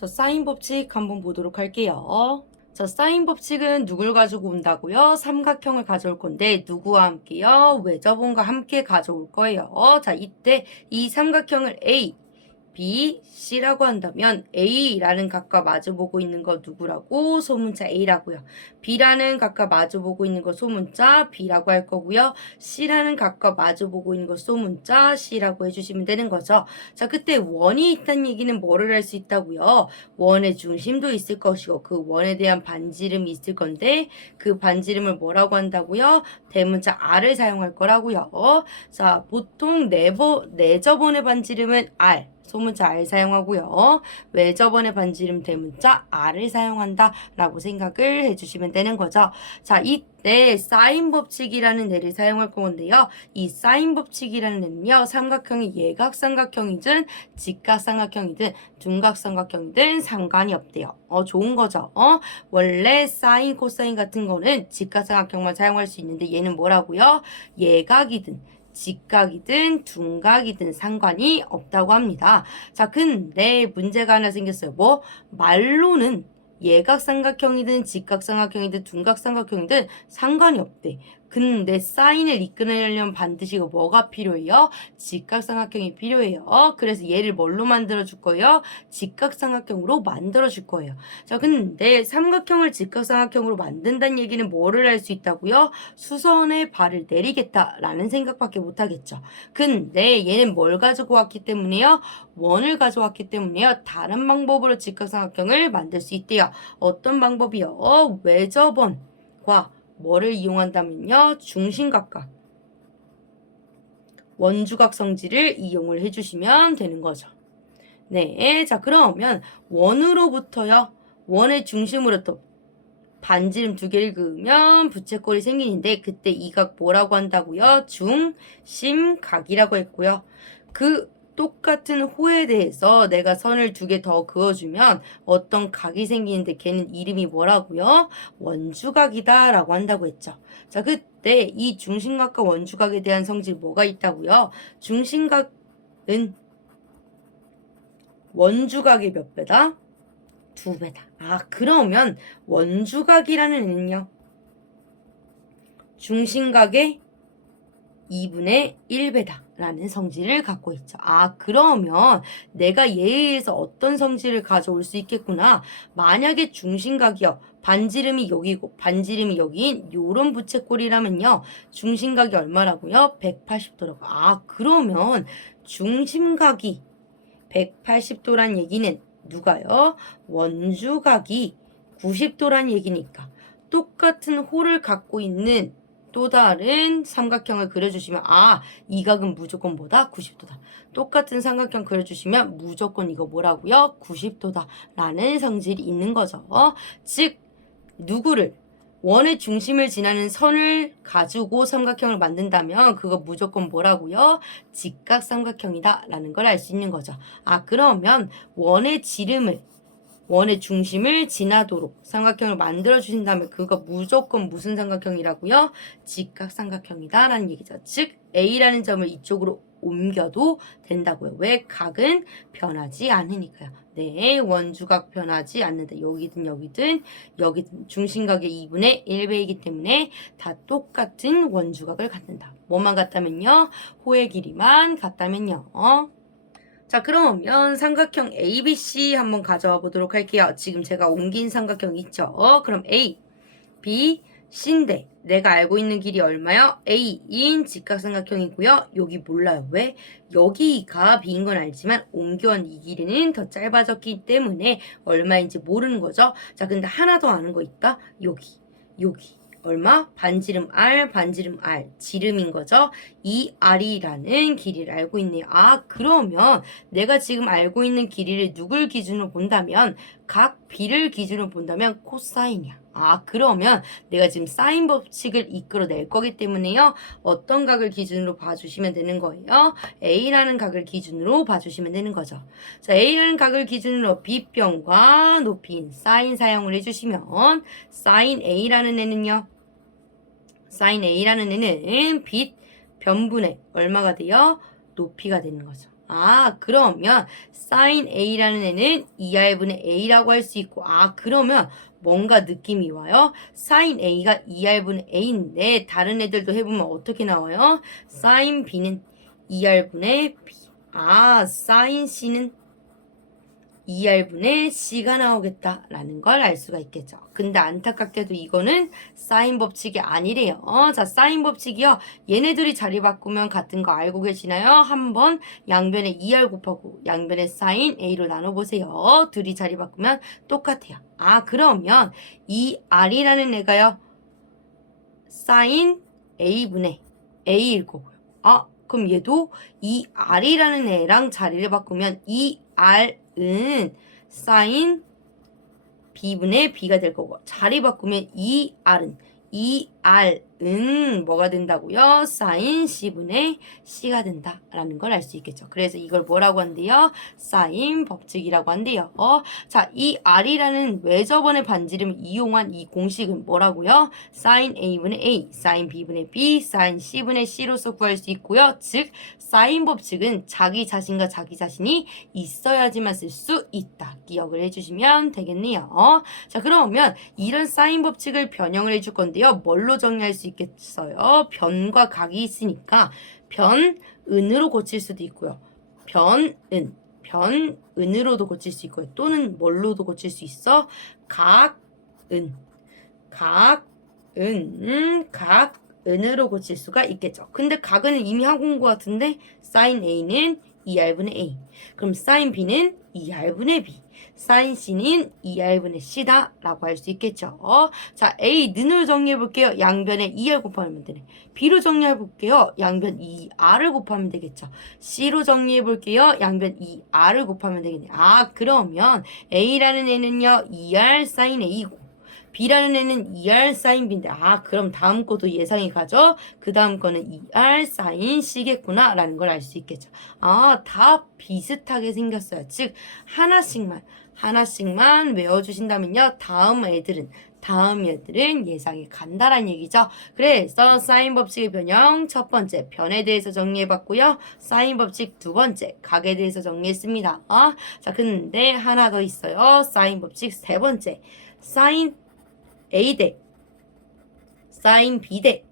저 사인 법칙 한번 보도록 할게요. 저 사인 법칙은 누굴 가지고 온다고요? 삼각형을 가져올 건데 누구와 함께요? 외접원과 함께 가져올 거예요. 자, 이때 이 삼각형을 A, B, C라고 한다면 A라는 각과 마주보고 있는 거 누구라고? 소문자 A라고요. B라는 각과 마주보고 있는 거 소문자 B라고 할 거고요. C라는 각과 마주보고 있는 거 소문자 C라고 해주시면 되는 거죠. 자, 그때 원이 있다는 얘기는 뭐를 할 수 있다고요? 원의 중심도 있을 것이고 그 원에 대한 반지름이 있을 건데 그 반지름을 뭐라고 한다고요? 대문자 R을 사용할 거라고요. 자, 보통 내저번의 반지름은 R. 소문자 R 사용하고요. 외접원의 반지름 대문자 R을 사용한다 라고 생각을 해주시면 되는 거죠. 자, 이때 사인 법칙이라는 애를 사용할 건데요. 이 사인 법칙이라는 애는요. 삼각형이 예각삼각형이든 직각삼각형이든 둔각삼각형이든 상관이 없대요. 좋은 거죠. 원래 사인, 코사인 같은 거는 직각삼각형만 사용할 수 있는데 얘는 뭐라고요? 예각이든 직각이든 둔각이든 상관이 없다고 합니다. 자, 근데 문제가 하나 생겼어요. 말로는 예각삼각형이든 직각삼각형이든 둔각삼각형이든 상관이 없대. 근데 사인을 이끌어내려면 반드시 뭐가 필요해요? 직각삼각형이 필요해요. 그래서 얘를 뭘로 만들어줄 거예요? 직각삼각형으로 만들어줄 거예요. 자, 근데 삼각형을 직각삼각형으로 만든다는 얘기는 뭐를 할 수 있다고요? 수선의 발을 내리겠다라는 생각밖에 못하겠죠. 근데 얘는 뭘 가지고 왔기 때문에요? 원을 가져왔기 때문에요. 다른 방법으로 직각삼각형을 만들 수 있대요. 어떤 방법이요? 외접원과 뭐를 이용한다면요? 중심각과 원주각 성질을 이용을 해주시면 되는 거죠. 네, 자 그러면 원으로부터요. 원의 중심으로 또 반지름 두 개를 그으면 부채꼴이 생기는데 그때 이 각 뭐라고 한다고요? 중심각이라고 했고요. 그 똑같은 호에 대해서 내가 선을 두 개 더 그어주면 어떤 각이 생기는데 걔는 이름이 뭐라고요? 원주각이다 라고 한다고 했죠. 자, 그때 이 중심각과 원주각에 대한 성질 뭐가 있다고요? 중심각은 원주각의 몇 배다? 2배다. 그러면 원주각이라는 애는요. 중심각의 2분의 1배다 라는 성질을 갖고 있죠. 그러면 내가 얘에 의해서 어떤 성질을 가져올 수 있겠구나. 만약에 중심각이요. 반지름이 여기고 반지름이 여기인 요런 부채꼴이라면요. 중심각이 얼마라고요? 180도라고. 그러면 중심각이 180도란 얘기는 누가요? 원주각이 90도란 얘기니까 똑같은 호를 갖고 있는 또 다른 삼각형을 그려주시면 이 각은 무조건 뭐다? 90도다. 똑같은 삼각형 그려주시면 무조건 이거 뭐라고요? 90도다 라는 성질이 있는 거죠. 즉 누구를 원의 중심을 지나는 선을 가지고 삼각형을 만든다면 그거 무조건 뭐라고요? 직각삼각형이다 라는 걸 알 수 있는 거죠. 그러면 원의 중심을 지나도록 삼각형을 만들어 주신다면 그거 무조건 무슨 삼각형이라고요? 직각삼각형이다 라는 얘기죠. 즉 A라는 점을 이쪽으로 옮겨도 된다고요. 왜? 각은 변하지 않으니까요. 네, 원주각 변하지 않는다. 여기든 중심각의 2분의 1배이기 때문에 다 똑같은 원주각을 갖는다. 뭐만 같다면요? 호의 길이만 같다면요. 자, 그러면 삼각형 ABC 한번 가져와 보도록 할게요. 지금 제가 옮긴 삼각형 있죠? 그럼 A, B, C인데 내가 알고 있는 길이 얼마요? A인 직각삼각형이고요. 여기 몰라요. 왜? 여기가 B인 건 알지만 옮겨온 이 길이는 더 짧아졌기 때문에 얼마인지 모르는 거죠. 자, 근데 하나 더 아는 거 있다? 여기. 얼마? 반지름 R, 지름인 거죠. 이 R이라는 길이를 알고 있네요. 그러면 내가 지금 알고 있는 길이를 누굴 기준으로 본다면 각 B를 기준으로 본다면 코사인이야. 그러면 내가 지금 사인 법칙을 이끌어낼 거기 때문에요. 어떤 각을 기준으로 봐주시면 되는 거예요. A라는 각을 기준으로 봐주시면 되는 거죠. 자, A라는 각을 기준으로 B변과 높이인 사인 사용을 해주시면 사인 A라는 애는요. 사인 A라는 애는 빛 변분의 얼마가 돼요? 높이가 되는 거죠. 그러면 sin a라는 애는 2r분의 a라고 할 수 있고, 그러면 뭔가 느낌이 와요. sin a가 2r분의 a인데 다른 애들도 해보면 어떻게 나와요? sin b는 2r분의 b. sin c는 2r분의 c가 나오겠다라는 걸 알 수가 있겠죠. 근데 안타깝게도 이거는 사인 법칙이 아니래요. 자, 사인 법칙이요. 얘네들이 자리 바꾸면 같은 거 알고 계시나요? 한번 양변에 2r 곱하고 양변에 사인 a로 나눠보세요. 둘이 자리 바꾸면 똑같아요. 그러면 이 r이라는 애가요. 사인 a분의 a일 거고요. 그럼 얘도 이 r이라는 애랑 자리를 바꾸면 이 r은 사인 b분의 b가 될 거고, 자리 바꾸면 이 r은 뭐가 된다고요? 사인 c분의 c가 된다라는 걸 알 수 있겠죠. 그래서 이걸 뭐라고 한대요? 사인 법칙이라고 한대요. 자, 이 r이라는 외접원의 반지름을 이용한 이 공식은 뭐라고요? 사인 a분의 a, 사인 b분의 b, 사인 c분의 c로서 구할 수 있고요. 즉, 사인 법칙은 자기 자신과 자기 자신이 있어야지만 쓸 수 있다. 기억을 해주시면 되겠네요. 자, 그러면 이런 사인 법칙을 변형을 해줄 건데요. 뭘로 정리할 수 있겠어요? 변과 각이 있으니까 변은으로 고칠 수도 있고요. 변은으로도 고칠 수 있고요. 또는 뭘로도 고칠 수 있어? 각은으로 고칠 수가 있겠죠. 근데 각은 이미 하고 온 것 같은데 sin a는 2r분의 a. 그럼 sin b는 2r분의 b. sin c는 2r분의 c다 라고 할 수 있겠죠. 자, a는으로 정리해 볼게요. 양변에 2r 곱하면 되네. b로 정리해 볼게요. 양변 2r을 곱하면 되겠죠. c로 정리해 볼게요. 양변 2r을 곱하면 되겠네. 그러면 a라는 애는요 2r sin a고, b라는 애는 2r sin b인데, 그럼 다음 것도 예상이 가죠? 그 다음 거는 2r sin c겠구나 라는 걸 알 수 있겠죠. 다 비슷하게 생겼어요. 즉 하나씩만 외워주신다면요, 다음 애들은 예상이 간다란 얘기죠. 그래서 사인 법칙의 변형 첫 번째 변에 대해서 정리해봤고요. 사인 법칙 두 번째 각에 대해서 정리했습니다. 자, 근데 하나 더 있어요. 사인 법칙 세 번째, 사인 A 대 사인 B 대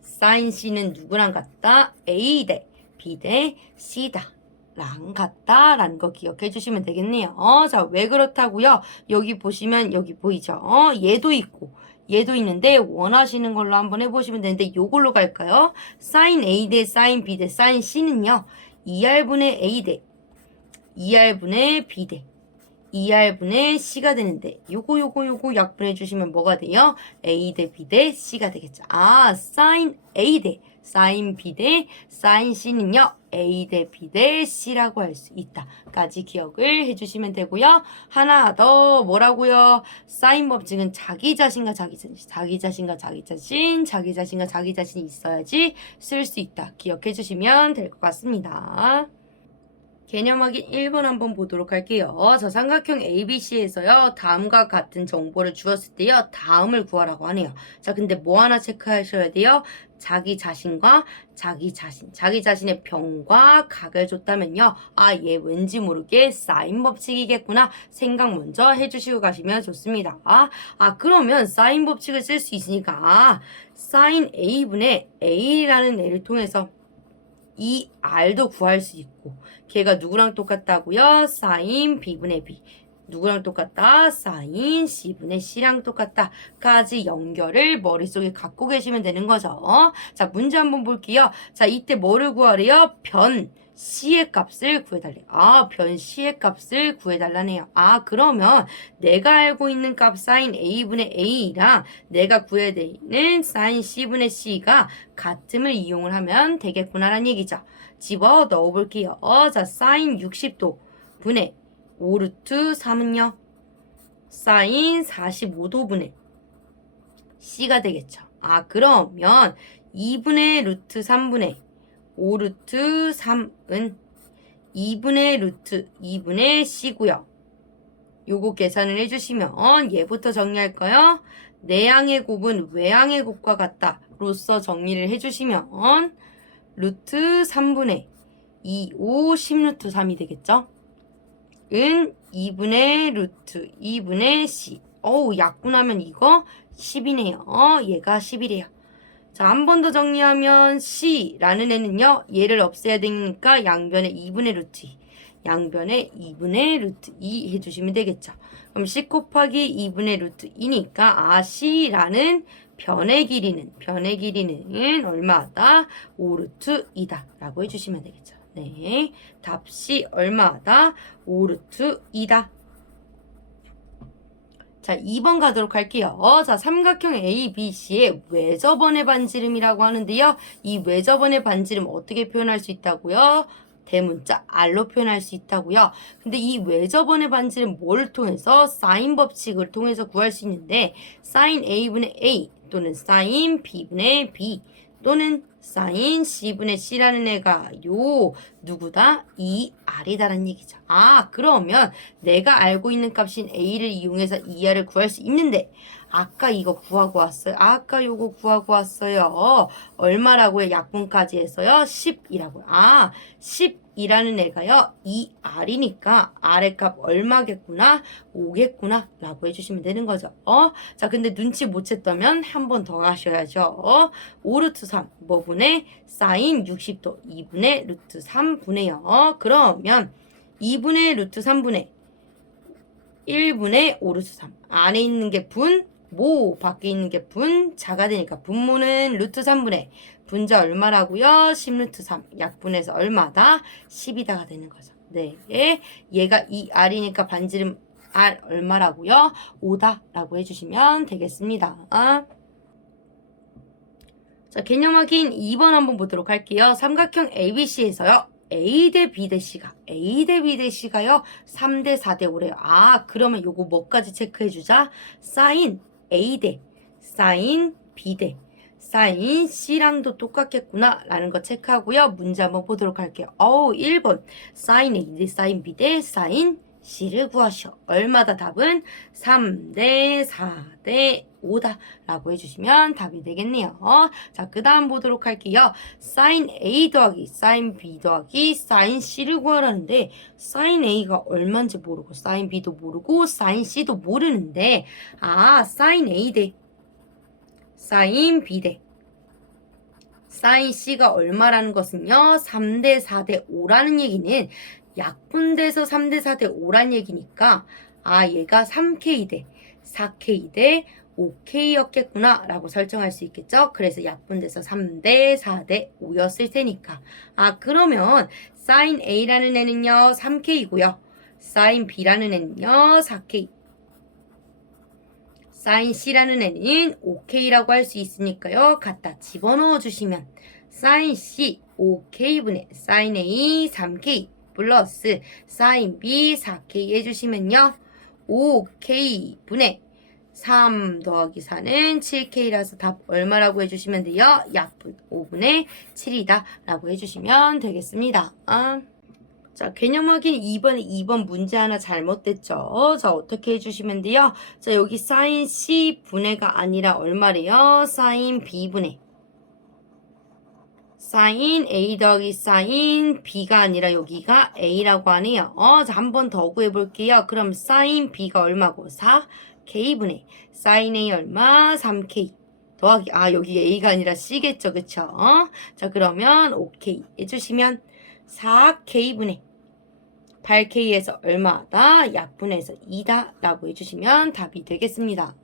사인 C는 누구랑 같다? A 대 B 대 C다 랑 같다라는 거 기억해 주시면 되겠네요. 자, 왜 그렇다고요? 여기 보시면 여기 보이죠? 얘도 있고 얘도 있는데 원하시는 걸로 한번 해보시면 되는데 요걸로 갈까요? 사인 A 대 사인 B 대 사인 C는요 2r분의 A 대 2r분의 B 대 2r분의 c가 되는데 요거 약분해 주시면 뭐가 돼요? a 대 b 대 c가 되겠죠. sin a 대 sin b 대 sin c는요 a 대 b 대 c라고 할 수 있다 까지 기억을 해주시면 되고요. 하나 더 뭐라고요? sin 법칙은 자기 자신이 있어야지 쓸 수 있다 기억해 주시면 될 것 같습니다. 개념 확인 1번 한번 보도록 할게요. 저 삼각형 ABC에서요. 다음과 같은 정보를 주었을 때요. 다음을 구하라고 하네요. 자, 근데 뭐 하나 체크하셔야 돼요? 자기 자신의 변과 각을 줬다면요. 얘 왠지 모르게 사인 법칙이겠구나 생각 먼저 해주시고 가시면 좋습니다. 그러면 사인 법칙을 쓸 수 있으니까 사인 A분의 A라는 애를 통해서 이 r도 구할 수 있고, 걔가 누구랑 똑같다고요? 사인 b분의 b. 누구랑 똑같다? 사인 c분의 c랑 똑같다 까지 연결을 머릿속에 갖고 계시면 되는 거죠. 자, 문제 한번 볼게요. 자, 이때 뭐를 구하래요? 변 c의 값을 구해달래요. 변 c의 값을 구해달라네요. 그러면 내가 알고 있는 값 사인 a분의 a랑 내가 구해야 되는 사인 c분의 c가 같음을 이용을 하면 되겠구나라는 얘기죠. 집어 넣어볼게요. 자, 사인 60도 분의 5루트 3은요. 사인 45도 분의 c가 되겠죠. 그러면 2분의 루트 3분의 5루트 3은 2분의 루트 2분의 c고요. 요거 계산을 해주시면 얘부터 정리할까요? 내항의 곱은 외항의 곱과 같다 로서 정리를 해주시면 루트 3분의 2, 5, 10루트 3이 되겠죠? 은 2분의 루트 2분의 C. 약분하면 이거 10이네요. 얘가 10이래요. 자, 한 번 더 정리하면 C라는 애는요. 얘를 없애야 되니까 양변에 2분의 루트 2. 양변에 2분의 루트 2 해주시면 되겠죠. 그럼 C 곱하기 2분의 루트 2니까 C라는 변의 길이는 얼마다? 5루트 2다 라고 해주시면 되겠죠. 네, 답 C 얼마다? 5루트 2다. 자, 2번 가도록 할게요. 자, 삼각형 ABC의 외접원의 반지름이라고 하는데요. 이 외접원의 반지름 어떻게 표현할 수 있다고요? 대문자 R로 표현할 수 있다고요. 근데 이 외접원의 반지름 뭘 통해서? 사인 법칙을 통해서 구할 수 있는데 사인 A분의 A 또는 사인 B분의 B 또는 사인 C분의 C라는 애가 누구다? 이 R이다라는 얘기죠. 그러면 내가 알고 있는 값인 A를 이용해서 이 R을 구할 수 있는데 아까 이거 구하고 왔어요. 아까 요거 구하고 왔어요. 얼마라고요? 약분까지 해서요. 10이라고요. 10이라는 애가요. 이 R이니까 R의 값 얼마겠구나? 5겠구나 라고 해주시면 되는 거죠. 자, 근데 눈치 못 챘다면 한 번 더 가셔야죠. 5루트 3 뭐분의 사인 60도 2분의 루트 3분의요. 그러면 2분의 루트 3분의 1분의 5루트 3 안에 있는 게 밖에 있는 게 자가 되니까 분모는 루트 3분의 분자 얼마라고요? 10루트 3 약분해서 얼마다? 10이다가 되는 거죠. 네, 얘가 이 R이니까 반지름 R 얼마라고요? 5다 라고 해주시면 되겠습니다. 자, 개념 확인 2번 한번 보도록 할게요. 삼각형 ABC에서요. A 대 B 대 C가요. 3 대 4 대 5래요. 그러면 요거 뭐까지 체크해주자? 사인 A 대 사인 B 대 사인 C랑도 똑같겠구나 라는 거 체크하고요. 문제 한번 보도록 할게요. 1번 사인 A 대 사인 B 대 사인 C를 구하시오. 얼마다 답은 3 대 4 대 5다 라고 해주시면 답이 되겠네요. 자, 그 다음 보도록 할게요. 사인 A 더하기 사인 B 더하기 사인 C를 구하라는데 사인 A가 얼마인지 모르고 사인 B도 모르고 사인 C도 모르는데 사인 A 대 사인 B 대 사인 C가 얼마라는 것은요. 3 대 4 대 5라는 얘기는 약분돼서 3 대 4 대 5란 얘기니까 얘가 3K 대 4K 대 5K였겠구나 라고 설정할 수 있겠죠. 그래서 약분돼서 3 대 4 대 5였을 테니까 그러면 사인 A라는 애는요 3K이고요. 사인 B라는 애는요 4K, 사인 C라는 애는 5K라고 할 수 있으니까요. 갖다 집어넣어 주시면 사인 C 5K분의 사인 A 3K 플러스 사인 B 4K 해주시면요. 5K분의 3 더하기 4는 7K라서 답 얼마라고 해주시면 돼요? 약분 5분의 7이다 라고 해주시면 되겠습니다. 자, 개념 확인 2번 문제 하나 잘못됐죠? 자, 어떻게 해주시면 돼요? 자, 여기 사인 C 분해가 아니라 얼마래요? 사인 B 분해. 사인 A 더하기 사인 B가 아니라 여기가 A라고 하네요. 자, 한 번 더 구해볼게요. 그럼 사인 B가 얼마고? 4K분의 사인 A 얼마? 3K 더하기 여기 A가 아니라 C겠죠. 그쵸? 자, 그러면 OK 해주시면 4K분의 8K에서 얼마다? 약분해서 2다 라고 해주시면 답이 되겠습니다.